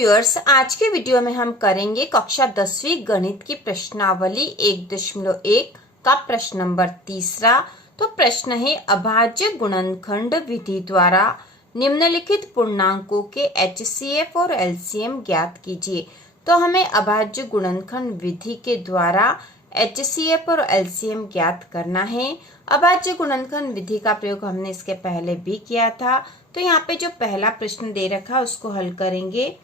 Viewers, आज के video में हम करेंगे कक्षा 10वीं गणित की प्रश्नावली 1.1 का प्रश्न नंबर 3। तो प्रश्न है, अभाज्य गुणनखंड विधि द्वारा निम्नलिखित पूर्णांकों के एचसीएफ और एलसीएम ज्ञात कीजिए। तो हमें अभाज्य गुणनखंड विधि के द्वारा एचसीएफ और एलसीएम ज्ञात करना है। अभाज्य गुणनखंड विधि का प्रयोग हमने इसके पहले भी किया था। तो यहाँ पे जो पहला प्रश्न दे रखा है उसको हल करेंगे।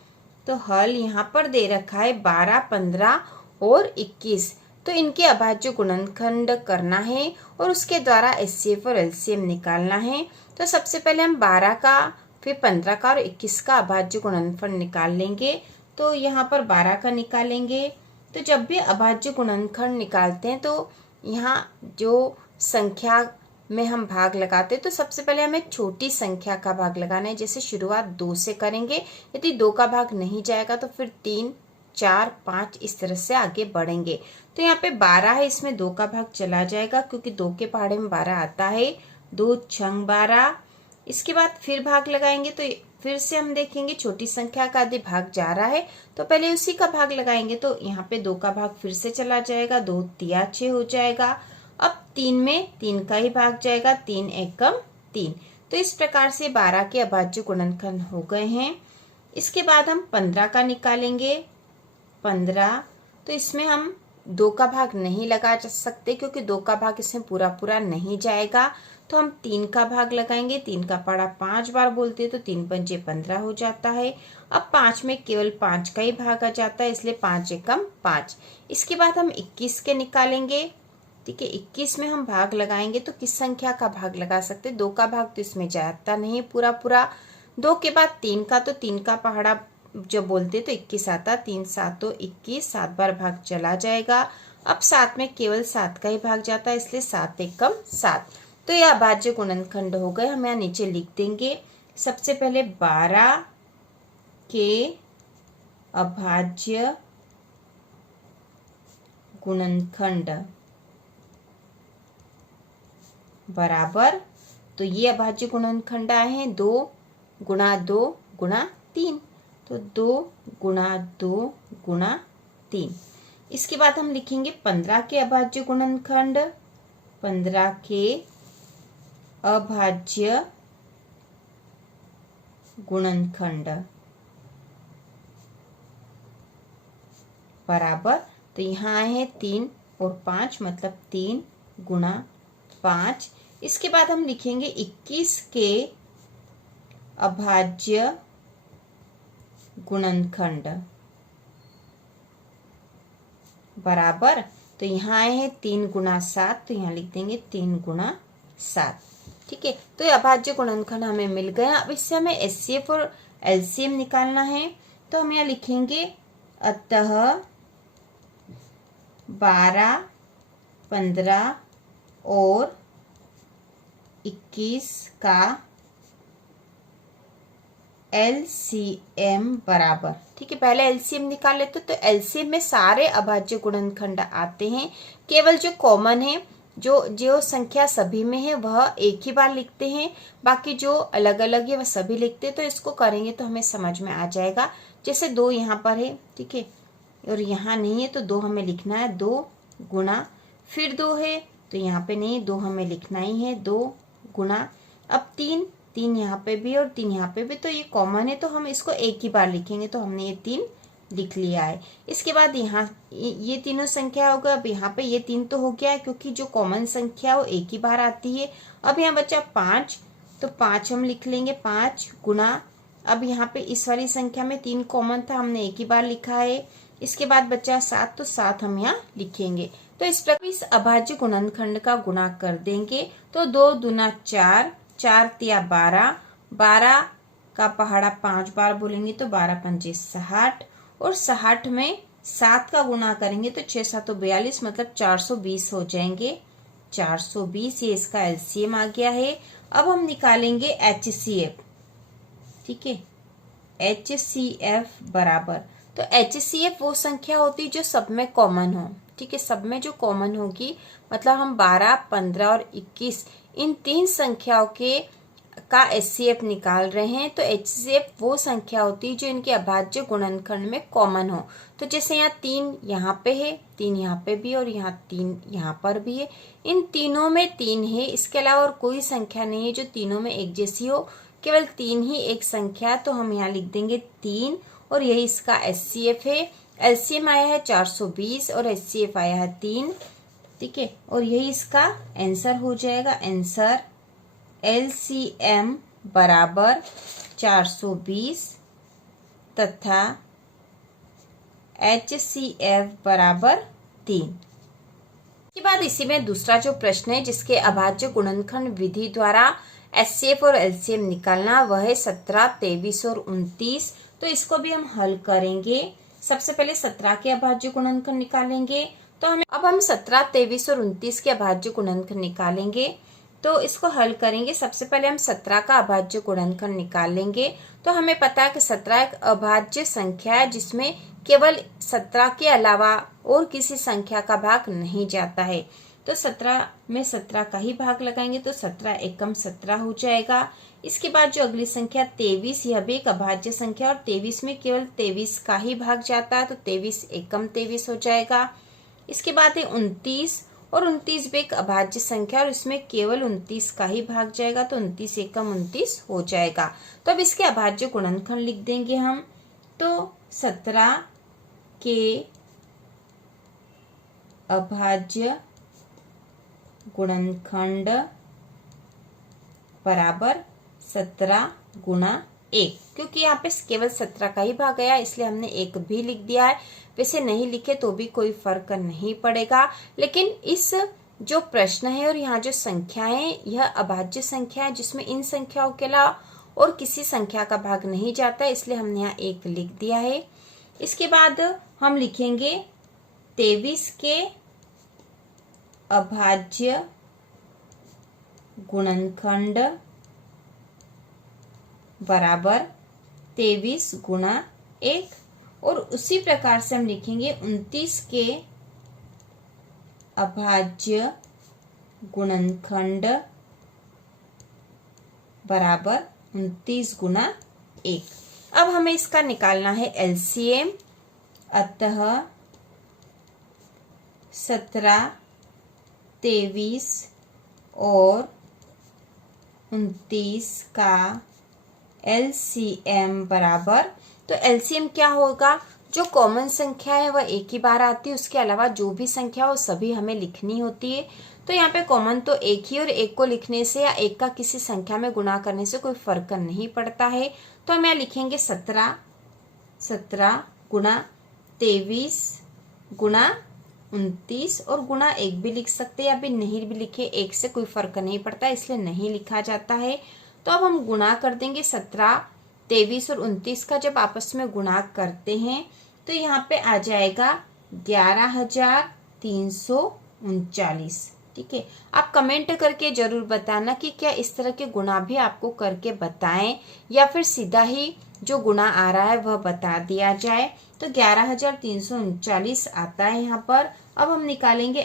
तो हल यहाँ पर दे रखा है 12, 15 और 21। तो इनके अभाज्य गुणनखंड करना है और उसके द्वारा एचसीएफ और एलसीएम निकालना है। तो सबसे पहले हम 12 का, फिर 15 का और 21 का अभाज्य गुणनखंड निकाल लेंगे। तो यहाँ पर 12 का निकालेंगे। तो जब भी अभाज्य गुणनखंड निकालते हैं तो यहाँ जो संख्या में हम भाग लगाते हैं तो सबसे पहले हमें छोटी संख्या का भाग लगाना है। जैसे शुरुआत 2 से करेंगे, यदि 2 का भाग नहीं जाएगा तो फिर 3, 4, 5 इस तरह से आगे बढ़ेंगे। तो यहाँ पे 12 है, इसमें 2 का भाग चला जाएगा क्योंकि 2 के पहाड़े में 12 आता है। 2 छंग 12। इसके बाद फिर भाग लगाएंगे तो फिर से हम देखेंगे छोटी संख्या का आधे भाग जा रहा है तो पहले उसी का भाग लगाएंगे। तो यहाँ पे 2 का भाग फिर से चला जाएगा, 2 तिया 6 हो जाएगा। अब 3 में 3 का ही भाग जाएगा, 3 एकम 3। तो इस प्रकार से 12 के अभाज्य गुणनखंड हो गए हैं। इसके बाद हम 15 का निकालेंगे। 15 तो इसमें हम 2 का भाग नहीं लगा सकते क्योंकि 2 का भाग इसमें पूरा पूरा नहीं जाएगा। तो हम 3 का भाग लगाएंगे। 3 का पहाड़ा 5 बार बोलते हैं तो 3 पंजे 15 हो जाता है। अब 5 में केवल 5 का ही भाग आ जाता है, इसलिए 5 एकम 5। इसके बाद हम 21 के निकालेंगे। ठीक है, 21 में हम भाग लगाएंगे तो किस संख्या का भाग लगा सकते हैं? 2 का भाग तो इसमें जाता नहीं पूरा पूरा। 2 के बाद 3 का, तो 3 का पहाड़ा जब बोलते तो 21 आता। 3 7 तो 21, 7 बार भाग चला जाएगा। अब 7 में केवल 7 का ही भाग जाता है, इसलिए 7 एकम 7। तो यह अभाज्य गुणनखंड हो गए। हम यहाँ नीचे लिख देंगे। सबसे पहले 12 के अभाज्य गुणनखंड बराबर, तो ये अभाज्य गुणनखंड आए हैं 2 गुणा 2 गुणा 3। तो 2 गुणा 2 गुणा 3। इसके बाद हम लिखेंगे 15 के अभाज्य गुणनखंड। 15 के अभाज्य गुणनखंड बराबर, तो यहाँ आए हैं 3 और 5, मतलब 3 गुणा 5। इसके बाद हम लिखेंगे 21 के अभाज्य गुणनखंड बराबर, तो यहाँ आए हैं 3 गुणा 7, तो यहाँ लिख देंगे 3 गुणा 7। ठीक है, तो ये अभाज्य गुणनखंड हमें मिल गया। अब इससे हमें एचसीएफ और एलसीएम निकालना है। तो हम यहाँ लिखेंगे, अतः 12, 15 और 21 का एलसीएम बराबर। ठीक है, पहले एलसीएम निकाल लेते तो एलसीएम में सारे अभाज्य गुणनखंड आते हैं। केवल जो कॉमन है, जो संख्या सभी में है वह एक ही बार लिखते हैं, बाकी जो अलग अलग है वह सभी लिखते हैं। तो इसको करेंगे तो हमें समझ में आ जाएगा। जैसे 2 यहाँ पर है, ठीक है, और यहाँ नहीं है तो 2 हमें लिखना है। 2 गुणा, फिर 2 है तो यहाँ पे नहीं, 2 हमें लिखना ही है। 2 गुणा, अब 3 यहाँ पे भी और 3 यहाँ पे भी, तो ये कॉमन है तो हम इसको एक ही बार लिखेंगे। तो हमने ये 3 लिख लिया है। इसके बाद यहाँ ये तीनों संख्या होगा। अब यहाँ पे ये 3 तो हो गया है क्योंकि जो कॉमन संख्या वो एक ही बार आती है। अब यहाँ बचा 5, तो 5 हम लिख लेंगे। 5 गुणा, अब यहाँ पे इस वाली संख्या में 3 कॉमन था, हमने एक ही बार लिखा है। इसके बाद बचा 7, तो 7 हम यहाँ लिखेंगे। तो इस प्रकार इस अभाज्य गुणनखंड का गुणा कर देंगे। तो 2 दूना 4, 4 तिया 12, 12 का पहाड़ा 5 बार बोलेंगे तो 12 पंजे 60, और 60 में 7 का गुणा करेंगे तो 6 7 42, मतलब 420 हो जाएंगे। 420 ये इसका एलसीएम आ गया है। अब हम निकालेंगे एचसीएफ। ठीक है, एचसीएफ बराबर, तो एचसीएफ वो संख्या होती है जो सब में कॉमन हो। ठीक है, सब में जो कॉमन होगी, मतलब हम 12, 15 और 21 इन 3 संख्याओं के का HCF निकाल रहे हैं तो HCF वो संख्या होती है जो इनके अभाज्य गुणनखंड में कॉमन हो। तो जैसे यहाँ 3 यहाँ पे है, 3 यहाँ पे भी है और यहाँ 3 यहाँ पर भी है। इन तीनों में 3 है, इसके अलावा और कोई संख्या नहीं है जो तीनों में एक जैसी हो, केवल 3 ही एक संख्या। तो हम यहाँ लिख देंगे 3 और यही इसका HCF है। LCM आया है 420 और HCF आया है 3, ठीक है। और यही इसका आंसर हो जाएगा। आंसर LCM बराबर 420 तथा HCF बराबर 3। इसके बाद इसी में दूसरा जो प्रश्न है जिसके अभाज्य गुणनखंड विधि द्वारा HCF और LCM निकालना, वह है 17, 23 और 29। तो इसको भी हम हल करेंगे। सबसे पहले 17 के अभाज्य गुणनखंड निकालेंगे। तो अब हम 17, 23 और 29 के अभाज्य गुणनखंड निकालेंगे। तो इसको हल करेंगे। सबसे पहले हम 17 का अभाज्य गुणनखंड निकालेंगे। तो हमें पता है कि 17 एक अभाज्य संख्या है जिसमें केवल 17 के अलावा और किसी संख्या का भाग नहीं जाता है। तो 17 में 17 का ही भाग लगाएंगे तो 17 एकम 17 हो जाएगा। इसके बाद जो अगली संख्या 23, यह भी एक अभाज्य संख्या और 23 में केवल 23 का ही भाग जाता है तो 23 एकम 23 हो जाएगा। इसके बाद है 29 और 29 भी एक अभाज्य संख्या और इसमें केवल 29 का ही भाग जाएगा तो 29 एकम 29 हो जाएगा। तो अब इसके अभाज्य गुणनखंड लिख देंगे हम। तो 17 के अभाज्य गुणनखंड बराबर 17 गुणा 1, क्योंकि यहाँ पे केवल 17 का ही भाग गया इसलिए हमने 1 भी लिख दिया है। वैसे नहीं लिखे तो भी कोई फर्क नहीं पड़ेगा, लेकिन इस जो प्रश्न है और यहाँ जो संख्या है यह अभाज्य संख्या है जिसमें इन संख्याओं के अलावा और किसी संख्या का भाग नहीं जाता है, इसलिए हमने यहाँ 1 लिख दिया है। इसके बाद हम लिखेंगे 23 के अभाज्य गुणनखंड बराबर 23 गुणा 1 और उसी प्रकार से हम लिखेंगे 29 के अभाज्य गुणनखंड बराबर 29 गुणा 1। अब हमें इसका निकालना है LCM। अतः 17, 23 और 29 का LCM बराबर, तो LCM क्या होगा, जो कॉमन संख्या है वह एक ही बार आती है, उसके अलावा जो भी संख्या हो सभी हमें लिखनी होती है। तो यहाँ पे कॉमन तो एक ही, और एक को लिखने से या एक का किसी संख्या में गुणा करने से कोई फर्क नहीं पड़ता है। तो हम यहाँ लिखेंगे 17 गुणा 23 गुणा 29 और गुणा 1 भी लिख सकते हैं या भी नहीं भी लिखे, एक से कोई फर्क नहीं पड़ता इसलिए नहीं लिखा जाता है। तो अब हम गुणा कर देंगे 17, 23 और 29 का जब आपस में गुणा करते हैं तो यहाँ पे आ जाएगा 11,339। ठीक है, आप कमेंट करके जरूर बताना कि क्या इस तरह के गुणा भी आपको करके बताएं या फिर सीधा ही जो गुणा आ रहा है वह बता दिया जाए। तो 11,339 आता है यहाँ पर। अब हम निकालेंगे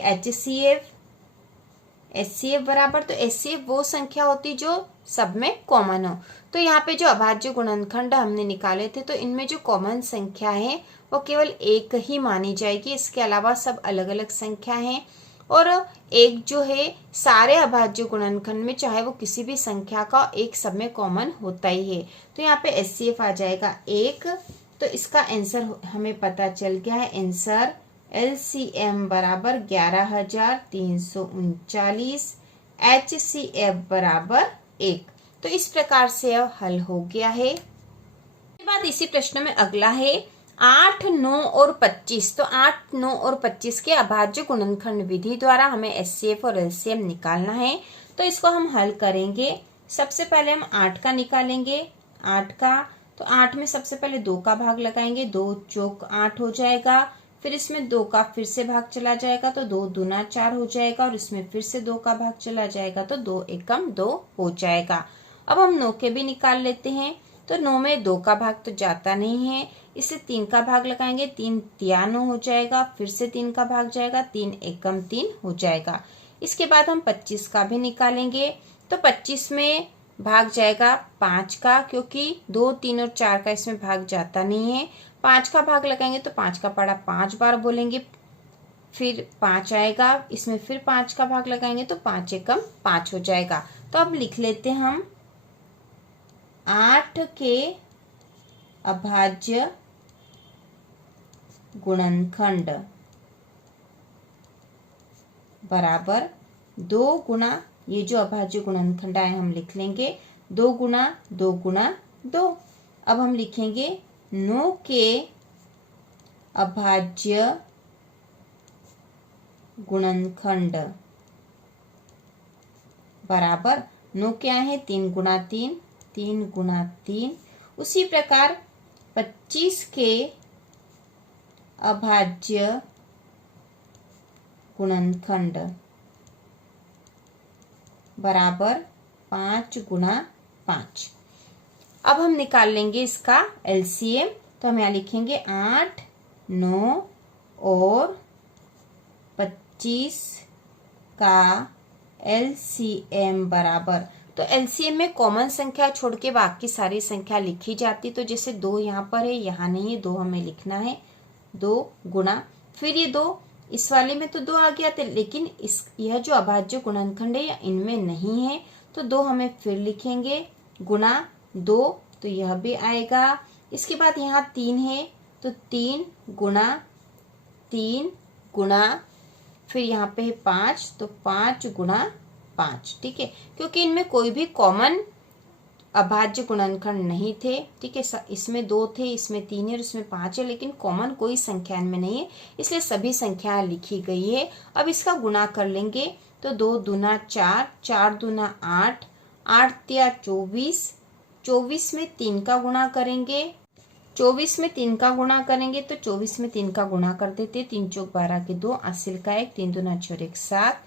HCF बराबर, तो HCF वो संख्या होती जो सब में कॉमन हो। तो यहाँ पे जो अभाज्य गुणनखंड हमने निकाले थे तो इनमें जो कॉमन संख्या है वो केवल एक ही मानी जाएगी, इसके अलावा सब अलग अलग संख्या हैं। और एक जो है सारे अभाज्य गुणनखंड में चाहे वो किसी भी संख्या का एक सब में कॉमन होता ही है। तो यहाँ पे HCF आ जाएगा 1। तो इसका आंसर हमें पता चल गया है। आंसर LCM बराबर 11,339, HCF बराबर 1। तो इस प्रकार से यह हल हो गया है। इसके बाद इसी प्रश्न में अगला है 8, 9 और 25। तो 8, 9 और 25 के अभाज्य गुणनखंड विधि द्वारा हमें HCF और LCM निकालना है। तो इसको हम हल करेंगे। सबसे पहले हम 8 का निकालेंगे। 8 का, तो 8 में सबसे पहले 2 का भाग लगाएंगे, 2 चौक 8 हो जाएगा। फिर इसमें 2 का फिर से भाग चला जाएगा तो 2 दूना 4 हो जाएगा, और इसमें फिर से 2 का भाग चला जाएगा तो 2 एकम 2 हो जाएगा। अब हम 9 के भी निकाल लेते हैं। तो 9 में 2 का भाग तो जाता नहीं है, इससे 3 का भाग लगाएंगे, 3 तिया 9 हो जाएगा, फिर से 3 का भाग जाएगा, 3 एकम 3 हो जाएगा। इसके बाद हम 25 का भी निकालेंगे। तो 25 में भाग जाएगा 5 का, क्योंकि 2, 3 और 4 का इसमें भाग जाता नहीं है। 5 का भाग लगाएंगे तो 5 का पढ़ा 5 बार बोलेंगे, फिर 5 आएगा, इसमें फिर 5 का भाग लगाएंगे तो 5 एकम 5 हो जाएगा। तो अब लिख लेते हैं हम 8 के अभाज्य गुणनखंड बराबर 2 गुना, ये जो अभाज्य गुणनखंड आए हम लिख लेंगे 2 गुना 2 गुना 2। अब हम लिखेंगे 9 के अभाज्य गुणनखंड बराबर 9 क्या है 3 गुना 3, 3 गुना 3। उसी प्रकार 25 के अभाज्य गुणनखंड बराबर 5 गुना 5। अब हम निकाल लेंगे इसका एलसीएम। तो हम यहाँ लिखेंगे 8, 9 और 25 का एलसीएम बराबर, तो एलसीएम में कॉमन संख्या छोड़ के बाकी सारी संख्या लिखी जाती। तो जैसे 2 यहाँ पर है, यहाँ नहीं है, 2 हमें लिखना है, 2 गुना, फिर ये 2 इस वाले में तो 2 आ गया था, लेकिन यह जो अभाज्य गुणनखंड है इनमें नहीं है, तो 2 हमें फिर लिखेंगे गुना 2, तो यह भी आएगा। इसके बाद यहाँ 3 है, तो 3 गुना 3 गुना, फिर यहाँ पे है 5, तो 5 गुना 5। ठीक है, क्योंकि इनमें कोई भी कॉमन अभाज्य गुणनखंड नहीं थे। ठीक है, इसमें 2 थे, इसमें 3 है और इसमें 5 है, लेकिन कॉमन कोई संख्या इनमें नहीं है, इसलिए सभी संख्याएं लिखी गई है। अब इसका गुणा कर लेंगे, तो 2 दूना 4, 4 दूना 8, 8 तिया 24, 24 में 3 का गुणा करेंगे, 24 में 3 का गुणा करेंगे तो 24 में 3 का गुणा कर देते, 3 चौक 12 के 2, असिल का 1, 3 दूना 4 1 7,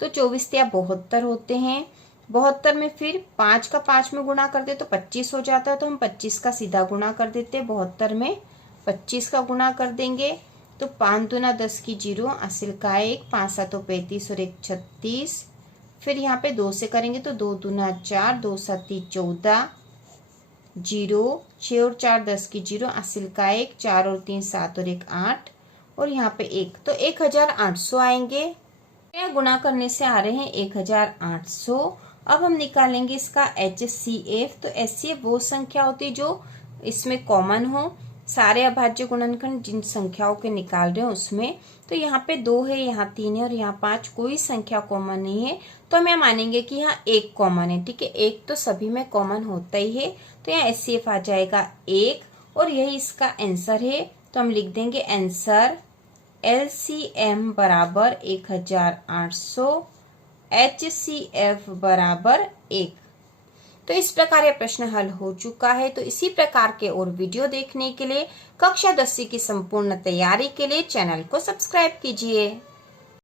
तो 24 तिया 72 होते हैं। 72 में फिर 5 का 5 में गुणा कर दे तो 25 हो जाता है, तो हम 25 का सीधा गुणा कर देते, 72 में 25 का गुणा कर देंगे, तो 5 दूना 10 की 0, असिल का 1, 5 7 35 और 1 36, फिर यहाँ पे 2 से करेंगे तो 2 दूना 4, 2 7 14, 0, 6 और 4 10 की 0, असिल का 1, 4 और 3 7 और 1 8, और यहाँ पे 1, तो 1800 आएंगे। क्या गुणा करने से आ रहे हैं 1800। अब हम निकालेंगे इसका HCF। तो HCF वो संख्या होती है जो इसमें कॉमन हो, सारे अभाज्य गुणनखंड जिन संख्याओं के निकाल रहे हैं उसमें। तो यहाँ पे 2 है, यहाँ 3 है और यहाँ 5, कोई संख्या कॉमन नहीं है, तो हम यहाँ मानेंगे कि यहाँ 1 कॉमन है। ठीक है, 1 तो सभी में कॉमन होता ही है, तो यहाँ HCF आ जाएगा 1, और यही इसका आंसर है। तो हम लिख देंगे आंसर LCM बराबर 1800, HCF बराबर 1। तो इस प्रकार यह प्रश्न हल हो चुका है। तो इसी प्रकार के और वीडियो देखने के लिए कक्षा 10वीं की संपूर्ण तैयारी के लिए चैनल को सब्सक्राइब कीजिए।